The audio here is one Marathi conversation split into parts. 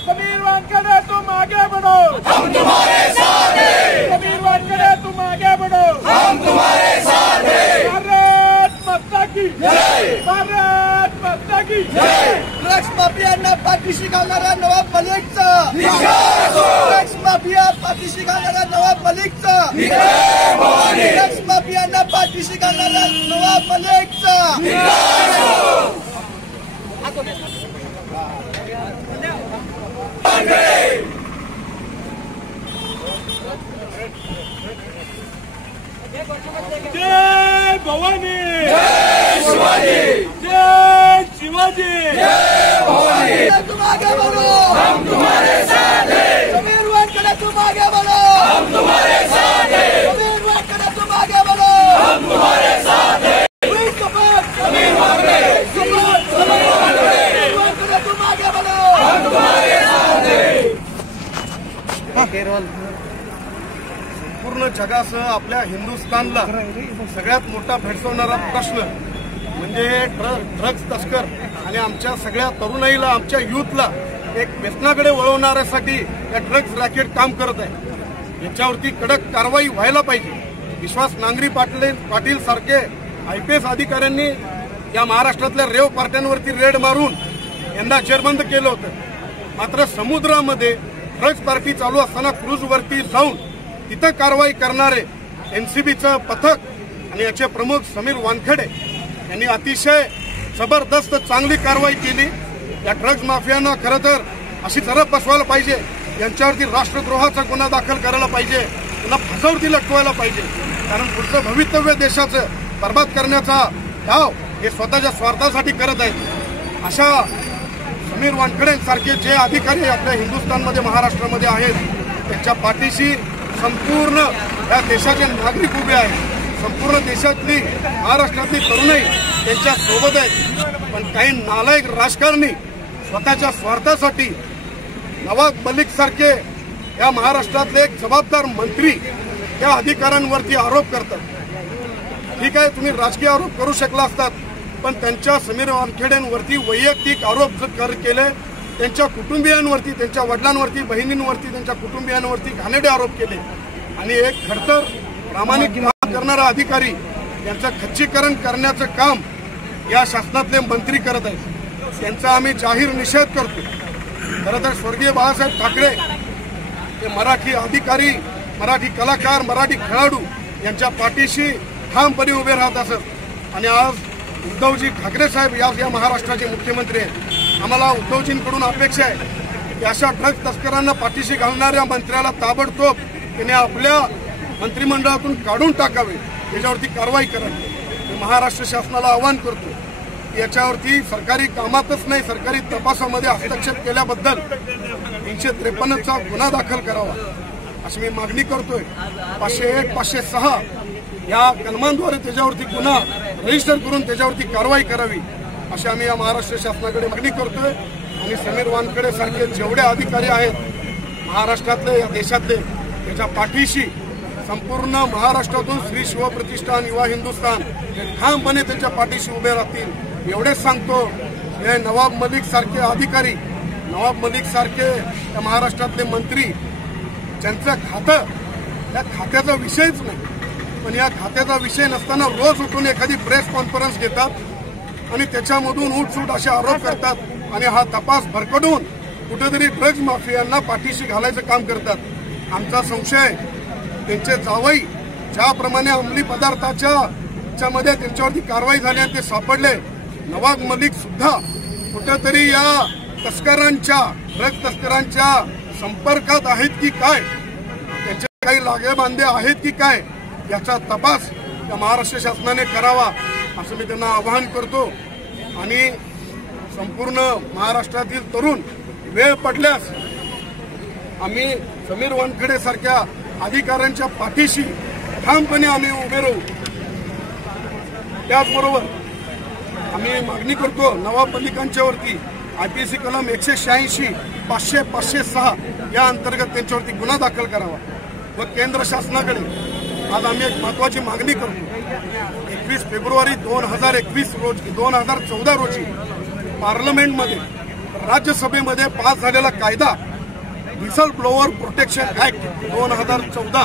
समीर वानखेड़े तुम आगे बढ़ो, हम तुम्हारे साथ हैं। समीर वानखेड़े तुम आगे बढ़ो, हम तुम्हारे साथ हैं। भारत माता की जय, भारत माता की जय। ड्रग्स माफियांना पाठीशी घालणारा नवाब मलिकचा ड्रग्स माफिया पाठीशी घालणारा नवाब मलिकचा ड्रग्स माफियांना पाठीशी घालणारा नवाब मलिकचा जय भवानी, जय शिवाजी, जय शिवाजी, जय भवानी। तुम आगे बढ़ो, हम तुम्हारे साथ हैं। समीर वानखेड़े तुम आगे बढ़ो, हम तुम्हारे साथ हैं। समीर वानखेड़े तुम आगे बढ़ो, हम तुम्हारे साथ हैं। समीर वानखेड़े, समीर वानखेड़े तुम आगे बढ़ो, हम तुम्हारे साथ हैं। पूर्ण जगासह आपल्या हिंदुस्थानला सगळ्यात मोठा भेडसावणारा प्रश्न म्हणजे ड्रग्स तस्कर आणि आमच्या सगळ्या तरुणाईला, आमच्या युथला एक व्यसनाकडे वळवण्यासाठी या ड्रग्स रॅकेट काम करत आहे। याच्यावरती कडक कारवाई व्हायला पाहिजे। विश्वास नांगरी पाटील सारखे IPS अधिकाऱ्यांनी या महाराष्ट्रातल्या रेव पार्ट्यांवरती रेड मारून यंदा जेरबंद केलं होतं। मात्र समुद्रामध्ये ड्रग्स पार्टी चालू असताना क्रूजवरती जाऊन तिथं कारवाई करणारे NCBचं पथक आणि याचे प्रमुख समीर वानखेड़े यांनी अतिशय जबरदस्त चांगली कारवाई केली। या ड्रग्स माफियांना खरं तर अशी झडप बसवायला पाहिजे, यांच्यावरती राष्ट्रद्रोहाचा गुन्हा दाखल करायला पाहिजे, त्यांना फासावरती लटकवायला पाहिजे। कारण पुढचं भवितव्य देशाचं बर्बाद करण्याचा डाव हे स्वतःच्या स्वार्थासाठी करत आहेत। अशा समीर वानखेड़े सारखे जे अधिकारी आपल्या हिंदुस्थानमध्ये, महाराष्ट्रामध्ये आहेत, त्यांच्या पाठीशी संपूर्ण या देशाचे नागरिक उभे आहेत। संपूर्ण देशातली, महाराष्ट्रातली तरुणाई त्यांच्या सोबत आहे। पण काही नालायक राजकारणी स्वतःच्या स्वार्थासाठी नवाब मलिक सारखे या महाराष्ट्रातले एक जबाबदार मंत्री या अधिकाऱ्यांवरती आरोप करतात। ठीक आहे, तुम्ही राजकीय आरोप करू शकला असतात, पण त्यांच्या समीर वानखेड़ेंवरती वैयक्तिक आरोप केले, त्यांच्या कुटुंबियांवरती, त्यांच्या वडिलांवरती, बहिणींवरती, त्यांच्या कुटुंबियांवरती घाणेरडे आरोप केले आणि एक खडतर प्रामाणिक काम करणारा अधिकारी यांचं खच्चीकरण करण्याचं काम या शासनातले मंत्री करत आहेत। त्यांचा आम्ही जाहीर निषेध करतो। खरं तर स्वर्गीय बाळासाहेब ठाकरे हे मराठी अधिकारी, मराठी कलाकार, मराठी खेळाडू यांच्या पाठीशी ठामपणे उभे राहत असत आणि आज उद्धवजी ठाकरे साहेब या महाराष्ट्राचे मुख्यमंत्री आहेत। आम्हाला उद्धवजींकडून अपेक्षा आहे की अशा ड्रग्स तस्करांना पाठीशी घालणाऱ्या मंत्र्याला ताबडतोब त्याने आपल्या मंत्रिमंडळातून काढून टाकावे, त्याच्यावरती कारवाई करावी। महाराष्ट्र शासनाला आवाहन करतो की याच्यावरती सरकारी कामातच नाही, सरकारी तपासामध्ये हस्तक्षेप केल्याबद्दल 353चा गुन्हा दाखल करावा अशी मी मागणी करतोय। 501, 506 या कलमांद्वारे त्याच्यावरती गुन्हा रजिस्टर करून त्याच्यावरती कारवाई करावी अशी आम्ही या महाराष्ट्र शासनाकडे मागणी करतोय। आणि समीर वानखेड़े सारखे जेवढे अधिकारी आहेत महाराष्ट्रातले, या देशातले, त्याच्या पाठीशी संपूर्ण महाराष्ट्रातून श्री शिवप्रतिष्ठान, युवा हिंदुस्थान हे ठामपणे त्याच्या पाठीशी उभे राहतील एवढेच सांगतो। हे नवाब मलिक सारखे अधिकारी, नवाब मलिक सारखे या महाराष्ट्रातले मंत्री ज्यांचं खातं, या खात्याचा विषयच नाही, पण या खात्याचा विषय नसताना रोज उठून एखादी प्रेस कॉन्फरन्स घेतात आणि त्याच्यामधून उठसूट असे आरोप करतात आणि हा तपास भरकटून कुठेतरी ड्रग्ज माफियांना पाठीशी घालायचं काम करतात। आमचा संशय त्यांचे जावई ज्याप्रमाणे अंमली पदार्थाच्या मध्ये त्यांच्यावरती कारवाई झाली आणि ते सापडले, नवाब मलिक सुद्धा कुठेतरी या ड्रग्ज तस्करांच्या संपर्कात आहेत की काय, त्यांचे काही लागेबांधे आहेत की काय, याचा तपास या महाराष्ट्र शासनाने करावा असं मी त्यांना आवाहन करतो. आणि संपूर्ण महाराष्ट्रातील तरुण वेळ पडल्यास आम्ही समीर वानखेडे सारख्या अधिकाऱ्यांच्या पाठीशी ठामपणे आम्ही उभे राहू. त्याचबरोबर आम्ही मागणी करतो नवाब वरती IPC कलम 186, 500, 506 या अंतर्गत त्यांच्यावरती गुन्हा दाखल करावा. व केंद्र शासनाकडे आज आम्ही एक महत्वाची मागणी करतो. 21 फेब्रुवारी 2014 रोजी पार्लमेंटमध्ये राज्यसभेमध्ये पास झालेला कायदा व्हिसल ब्लोअर प्रोटेक्शन ऍक्ट 2014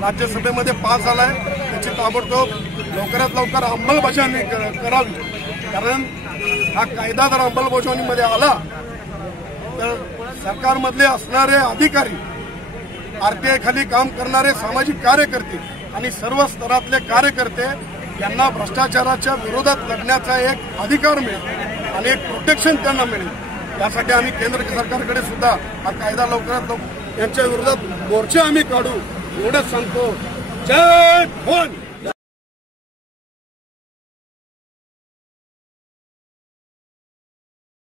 राज्यसभेमध्ये पास झालाय. त्याची ताबडतोब लवकरात लवकर अंमलबजावणी करावी. कारण हा कायदा जर अंमलबजावणीमध्ये आला तर सरकारमधले असणारे अधिकारी, RTI खाली काम करणारे सामाजिक कार्यकर्ते आणि सर्व स्तरातले कार्यकर्ते यांना भ्रष्टाचाराच्या विरोधात लढण्याचा एक अधिकार मिळेल आणि एक प्रोटेक्शन त्यांना मिळेल. यासाठी आम्ही केंद्र सरकारकडे सुद्धा हा कायदा लवकरात लवकर यांच्या विरोधात मोर्चे आम्ही काढू एवढंच सांगतो. जय भवानी.